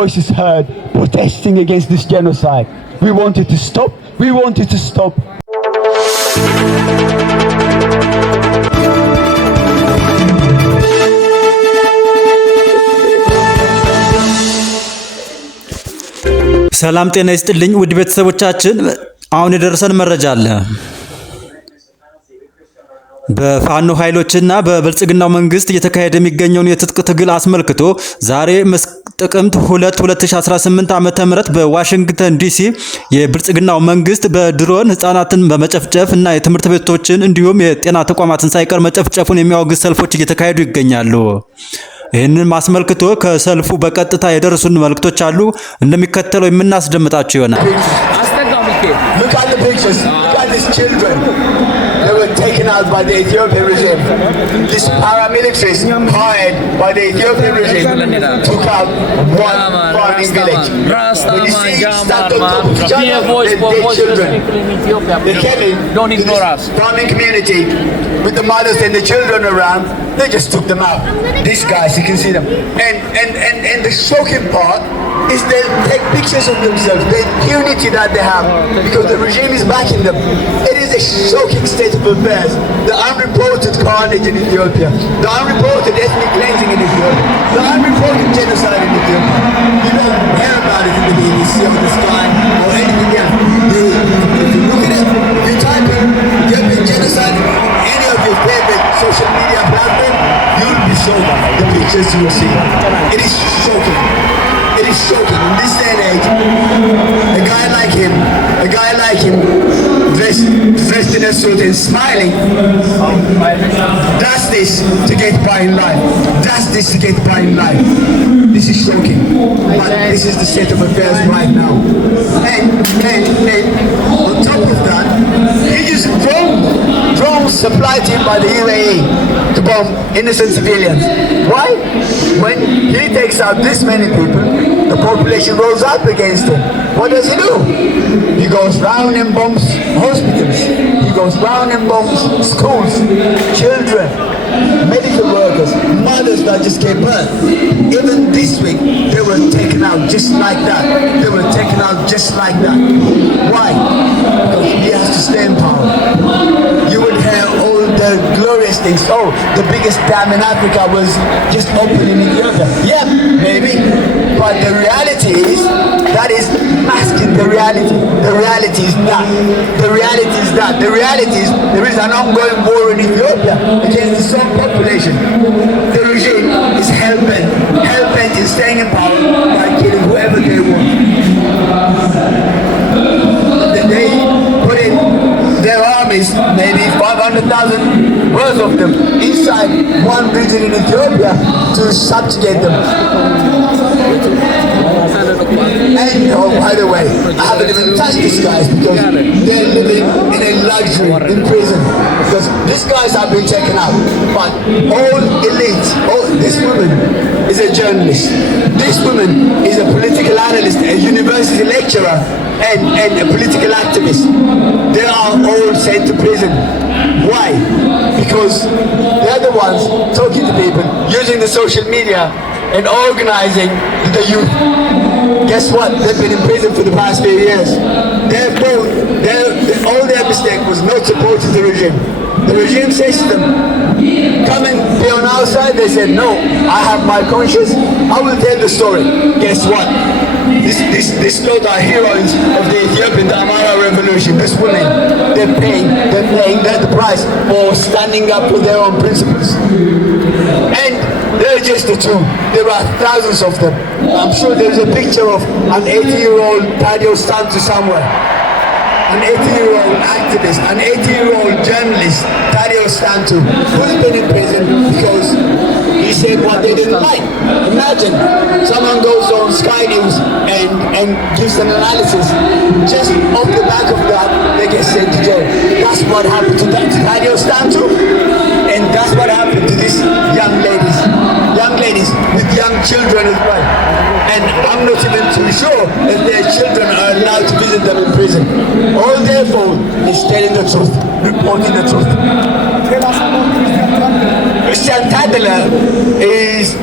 voices heard protesting against this genocide. We want it to stop. We want it to stop. ሰላም ጤና ይስጥልኝ ውድ ቤተሰቦቻችን፣ አሁን የደረሰን መረጃ አለ። በፋኖ ኃይሎችና በብልጽግናው መንግስት እየተካሄደ የሚገኘውን የትጥቅ ትግል አስመልክቶ ዛሬ ጥቅምት 2 2018 ዓ.ም በዋሽንግተን ዲሲ የብልጽግናው መንግስት በድሮን ህፃናትን በመጨፍጨፍ እና የትምህርት ቤቶችን እንዲሁም የጤና ተቋማትን ሳይቀር መጨፍጨፉን የሚያወግዝ ሰልፎች እየተካሄዱ ይገኛሉ። ይህንን ማስመልክቶ ከሰልፉ በቀጥታ የደረሱን መልእክቶች አሉ፣ እንደሚከተለው የምናስደምጣቸው ይሆናል። Look at the pictures. Look at these children. They were taken out by the Ethiopian regime. These paramilitaries hired by the Ethiopian regime took out one farming village. When you see stand on top of each other, they're dead children. They're killing this farming community with the mothers and the children around. They just took them out. These guys, you can see them. And the shocking part is they take pictures of themselves, the impunity that they have, because the regime is backing them. It is a shocking state of affairs. The unreported carnage in Ethiopia, the unreported ethnic cleansing in Ethiopia, the unreported genocide in Ethiopia. You don't hear about it in the BBC or the Sky or anything else. If you look at it, you type in Ethiopian genocide on any of your favorite social media platforms, you'll be shown the pictures you will see. It is shocking. It is shocking. In this day and age, a guy like him, dressed in a suit and smiling, does this to get by in life. Does this to get by in life. This is shocking. But this is the state of affairs right now. And on top of that, he used drones supplied to him by the UAE to bomb innocent civilians. Why? When he takes out this many people, the population rose up against him. What does he do? He goes round and bombs hospitals. He goes round and bombs schools, children, medical workers, mothers that just gave birth. Even this week, they were taken out just like that. They were taken out just like that. Why? Because he has to stay in power. You would hear all the glorious things. Oh, the biggest dam in Africa was just opened in Ethiopia. Yeah, maybe. But the reality is, that is masking the reality. The reality is that. The reality is that. The reality is there is an ongoing war in Ethiopia against the same population. The regime is hell-bent in staying in power by killing whoever they want. They put in their armies, maybe 500,000 worth of them, inside one region in Ethiopia to subjugate them. And oh, by the way, I haven't even touched these guys because they're living in a luxury in prison. Because these guys have been taken out. But all elite, this woman is a journalist. This woman is a political analyst, a university lecturer, and a political activist. They are all sent to prison. Why? Because they're the ones talking to people, using the social media and organizing the youth. Guess what? They've been in prison for the past few years. All their mistake was not supporting the regime. The regime says to them, come and be on our side. They said, no, I have my conscience. I will tell the story. Guess what? This lot are heroines of the Ethiopian, the Amaran revolution. This women, they're paying the price for standing up for their own principles. And they're just the two. There are thousands of them. I'm sure there's a picture of an 80-year-old Tadio Santu somewhere. An 80-year-old activist, an 80-year-old journalist, Tadio Santu, who's been in prison because he said what they didn't like. Imagine someone goes on Sky News and gives an analysis. Just off the back of that, they get sent to jail. That's what happened to Tadio Santu, and that's what happened to these young ladies with young children as well. And I'm not even too sure if their children are allowed to visit them in prison. All their fault is telling the truth, reporting the truth. Christian Tadler is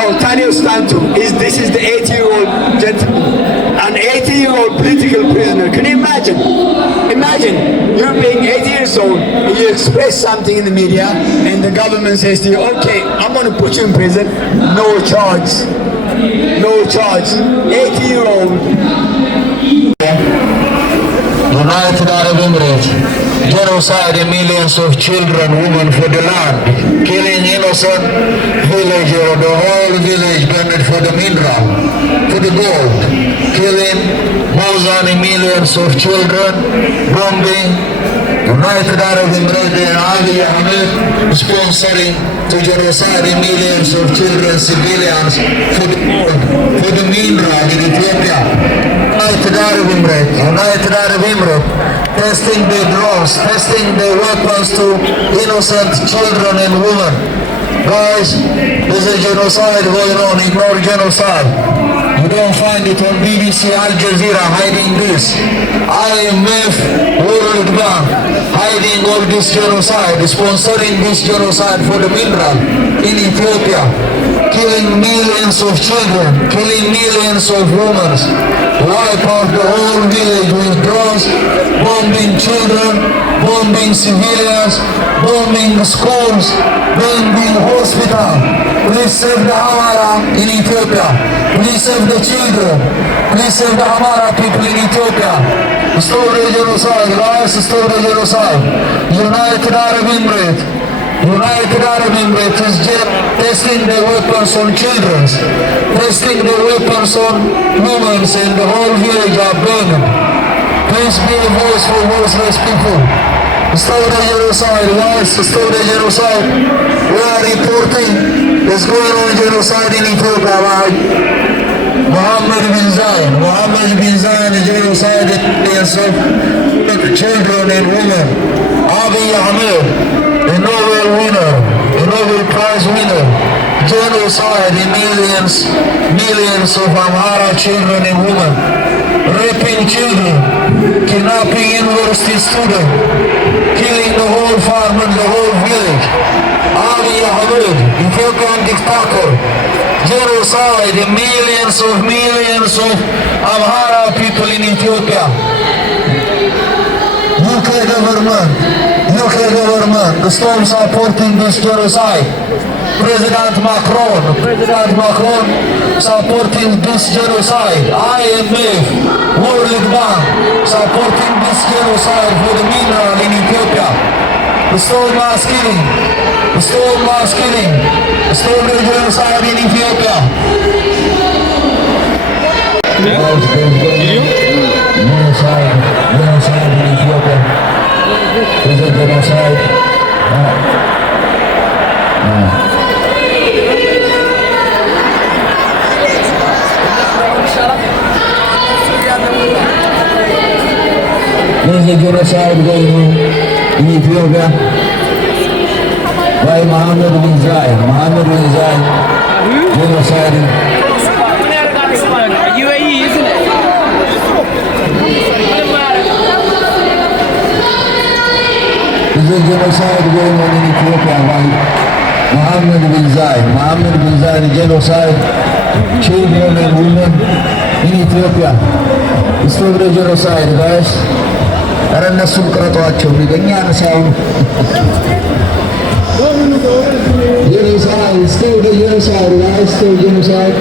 Oh, Tanya Stanton, this is the 80-year-old gentleman, an 80-year-old political prisoner. Can you imagine? Imagine you being 80 years old and you express something in the media and the government says to you, okay, I'm going to put you in prison, no charge. No charge. 80-year-old. United Arab Emirates, genocide in millions of children, women for the land, killing innocent villager or the whole village burned for the mineral, for the gold, killing more than millions of children, bombing. United Arab Emirates and Abiy Ahmed sponsoring to genocide in millions of children, civilians for the mineral in Ethiopia. United Arab Emirates testing the drones, testing the weapons to innocent children and women. Guys, there's a genocide going on. Ignore genocide. You don't find it on BBC, Al Jazeera hiding this. IMF, World Bank hiding all this genocide, sponsoring this genocide for the mineral in Ethiopia, killing millions of children, killing millions of women, wipe out the whole village with drones, bombing children, bombing civilians, bombing schools, bombing hospital. Please save the Amara in Ethiopia. Please save the children. Please save the Amara people in Ethiopia. Stop the genocide, guys. Stop the genocide. United Arab Emirates is testing the weapons on children, testing the weapons on women, and the whole village are burning. Please be a voice for voiceless people. Stop the genocide, guys. Stop the genocide. We are reporting there's going on genocide in Ethiopia by Mohammed bin Zayed genocided millions of children and women. Abiy Ahmed, a Nobel Prize winner, genocide in millions of Amhara children and women, raping children, kidnapping university students, killing the whole farm and the whole village. Abiy Ahmed, Ethiopian dictator, genocide in millions of Amhara people in Ethiopia. UK government, the storm supporting this genocide. President Macron supporting this genocide. IMF, World Bank supporting this genocide for the mineral in Ethiopia. The storm mass killing, the genocide in Ethiopia. Genocide in Ethiopia. Is it genocide? There's a genocide going on in Ethiopia by Mohammed bin Zayed. Genocide. UAE, isn't it? There's a genocide going on in Ethiopia by Mohammed bin Zayed genocide children and women in Ethiopia. Stop the genocide, guys. ኧረ እነሱም ቅረጧቸው የሚገኛ ነሳው genocide, stop the genocide, guys. Stop genocide.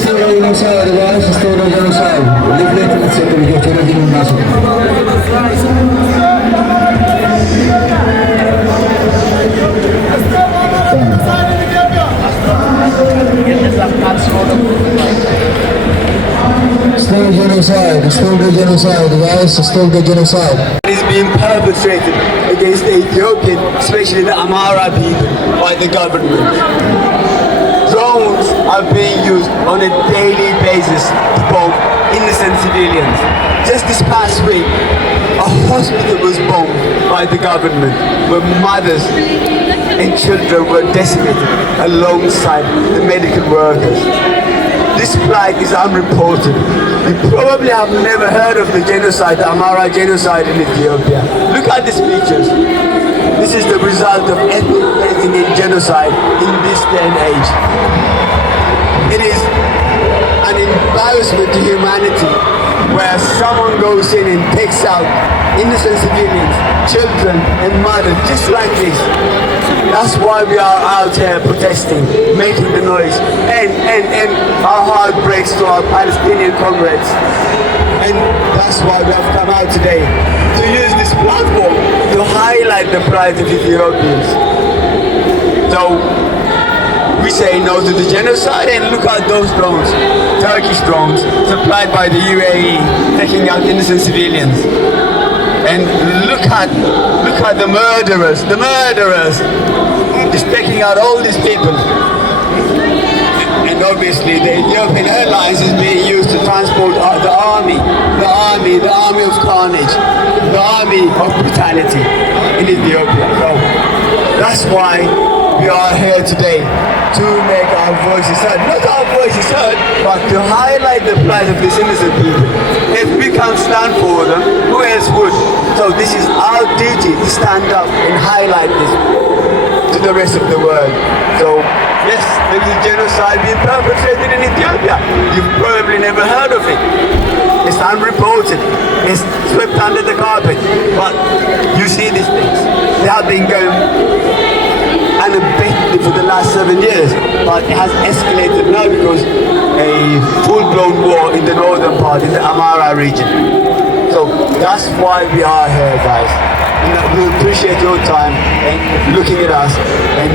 Stop the genocide, guys. Stop the genocide. Leaflet የምትሰጡ ልጆች ወደዚህ ነው እናሱ Stop the genocide, guys. Stop the genocide. It is being perpetrated against the Ethiopian, especially the Amara people, by the government. Drones are being used on a daily basis to bomb innocent civilians. Just this past week, a hospital was bombed by the government, where mothers and children were decimated alongside the medical workers. this plight is unreported. You probably have never heard of the genocide, the Amara genocide in Ethiopia. Look at these pictures. This is the result of ethnic cleansing and genocide in this day and age. It is an embarrassment to humanity where someone goes in and takes out innocent civilians, children and mothers, just like this. That's why we are out here protesting, making the noise, and our heart breaks to our Palestinian comrades. And that's why we have come out today, to use this platform to highlight the plight of Ethiopians. So we say no to the genocide, and look at those drones, Turkish drones supplied by the UAE, taking out innocent civilians. And look at the murderers, just taking out all these people. And obviously the Ethiopian Airlines is being used to transport the army of carnage, the army of brutality in Ethiopia. So that's why we are here today, to make our voices heard. Not our voices heard, but to highlight the plight of these innocent people. If we can't stand for them, who else would? So this is our duty to stand up and highlight this to the rest of the world. So yes, there is genocide being perpetrated in Ethiopia. You've probably never heard of it. It's unreported. It's swept under the carpet. But you see these things. They have been going unabated for the last 7 years, but it has escalated now because a full-blown war in the northern part, in the Amara region. So that's why we are here, guys. And we appreciate your time and looking at us and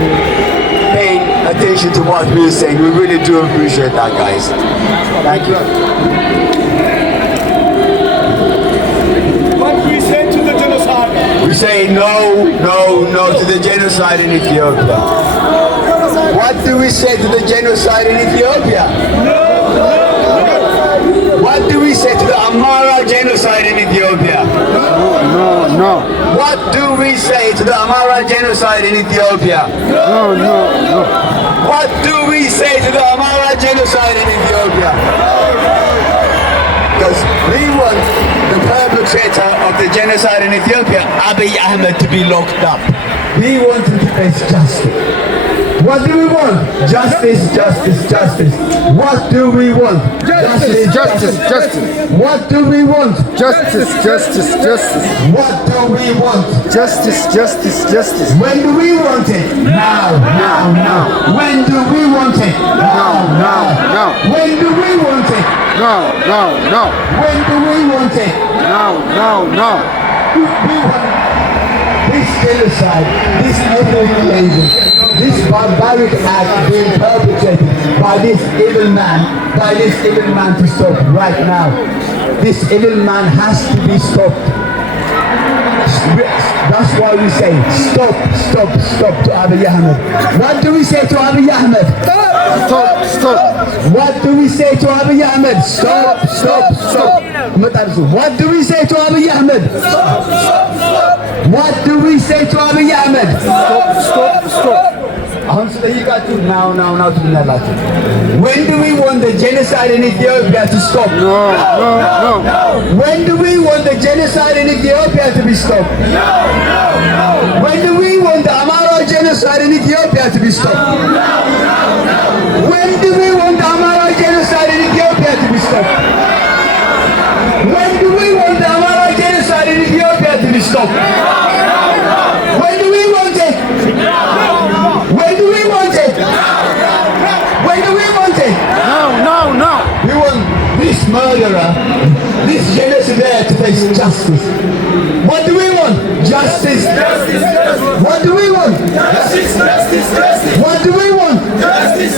paying attention to what we're saying. We really do appreciate that, guys. Thank you. What do we say to the genocide? We say no to the genocide in Ethiopia. What do we say to the genocide in Ethiopia? What do we say to the Amara genocide in Ethiopia? No. What do we say to the Amara genocide in Ethiopia? No. What do we say to the Amara genocide in Ethiopia? Because we want the perpetrator of the genocide in Ethiopia, Abiy Ahmed, to be locked up. We want him to face justice. What do we want? Justice. What do we want? Justice. What do we want? Justice. What do we want? Justice. When do we want it? Now. When do we want it? Now. When do we want it? No. When do we want it? No. We want this genocide, this ethnic cleansing, this barbaric act being perpetrated by this evil man to stop right now. This evil man has to be stopped. That's why we say stop to Abiy Ahmed. What do we say to Abiy Ahmed? Stop. What do we say to Abiy Ahmed? Stop. What do we say to Abiy Ahmed? What do we say to Abiy Ahmed? Stop. አሁን ስጠይቃችሁ ናው ትሉናላችሁ። When do we want the genocide in Ethiopia to stop? No. When do we want the genocide in Ethiopia to be stopped? When do we want the Amara genocide in Ethiopia to be stopped? When do we want the Amara genocide in Ethiopia to be stopped? When do we want the Amara genocide in Ethiopia to be stopped? When do we want it? When do we want it? When do we want it? No. We want this murderer, this genocide to face justice. What do we want? Justice. What do we want? Justice. What do we want? Justice.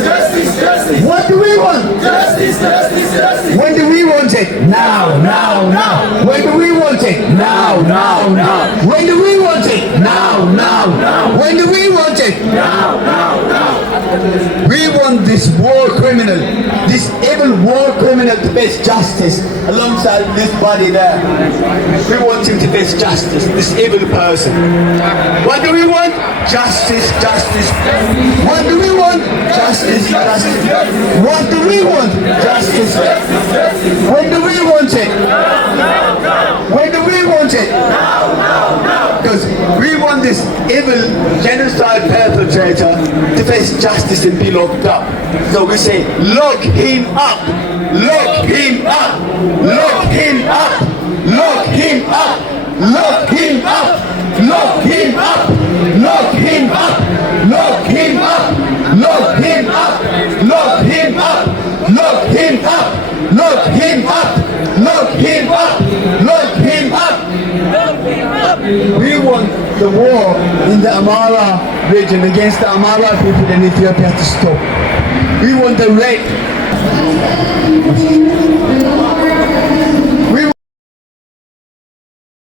What do we want? Justice. When do we want it? Now. When do we want it? Now. When do we want it? Now. When do we want it? Now. We want this war criminal, this evil war criminal to face justice alongside this body there. We want him to face justice, this evil person. What do we want? Justice. What do we want? Justice. What do we want? want it? When do we want it? Because we want this evil genocide perpetrator to face justice and be locked up. So we say, lock him up, lock him up, lock him up, lock him up, lock him up, lock him up, lock him up, lock him up, lock him up, lock him up, lock him up, lock him up, lock him up, lock him up. We want the war in the Amara region against the Amara people in Ethiopia to stop. We want the rape.